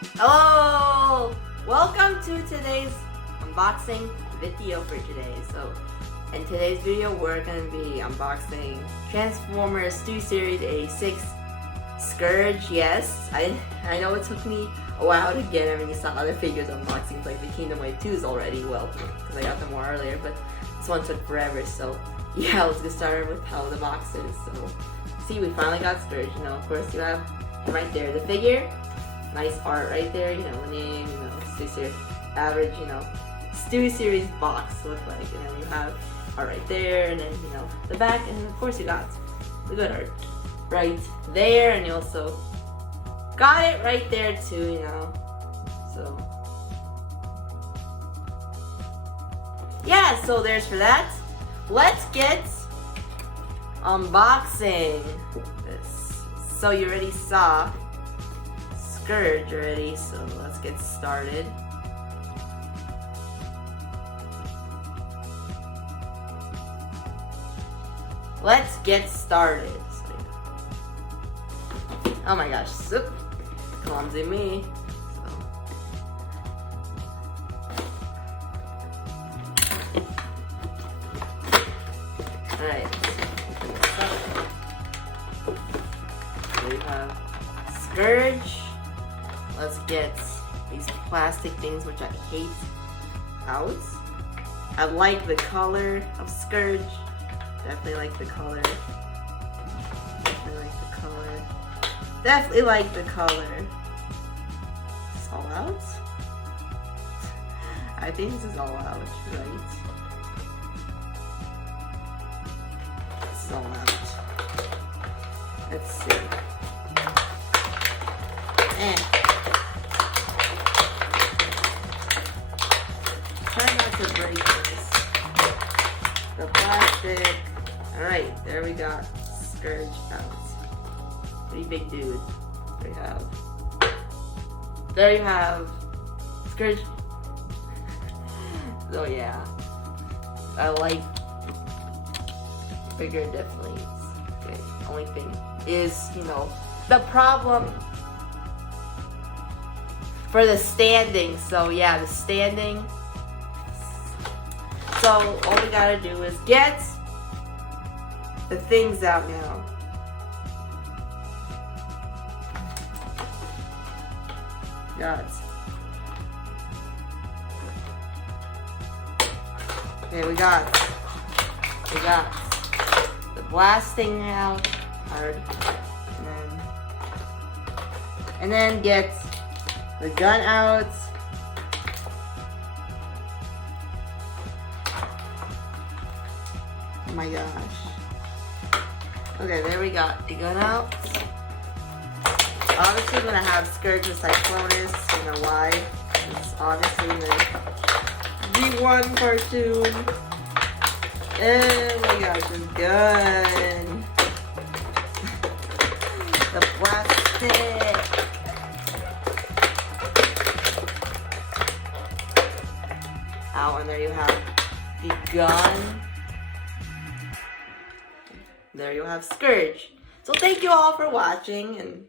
Hello! Welcome to today's unboxing video for today. So, in today's video, we're going to be unboxing Transformers StuDioSeries 86 Scourge. Yes, I know it took me a while to get them, and you saw other figures unboxing, like the Kingdom Wave 2s already, well, because I got them more earlier, but this one took forever, so yeah, let's get started with how the box is. So, see, we finally got Scourge. You know, of course, you have right there the figure. Nice art right there, you know, the name, you know, StuDioSeries, average, you know, StuDioSeries box look like, and then you have art right there, and then, you know, the back, and of course you got the good art right there, and you also got it right there too, you know, so, yeah, so there's for that. Let's get unboxing this. So you already saw Scourge already, so let's get started. Let's get started. Oh my gosh, so clumsy me. Alright. So we have Scourge. Let's get these plastic things, which I hate, out. I like the color of Scourge. Definitely like the color. Definitely like the color. Definitely like the color. It's all out? I think this is all out, right? This is all out. Let's see. And try not to break this. The plastic. Alright, there we got Scourge out. Pretty big dude. There you have Scourge. So yeah, I like bigger definitely. Okay, only thing is, you know, the problem for the standing. So yeah, the standing. So all we gotta do is get the things out now. Got it. Okay, we got the blasting out hard, and then get the gun out. Oh my gosh. Okay, there we got the gun out. Obviously gonna have Scourge with Cyclonus, you know why? It's obviously the G1 cartoon. Oh my gosh, it's good. The plastic. Oh, and there you have the gun. There you have Scourge. So thank you all for watching, and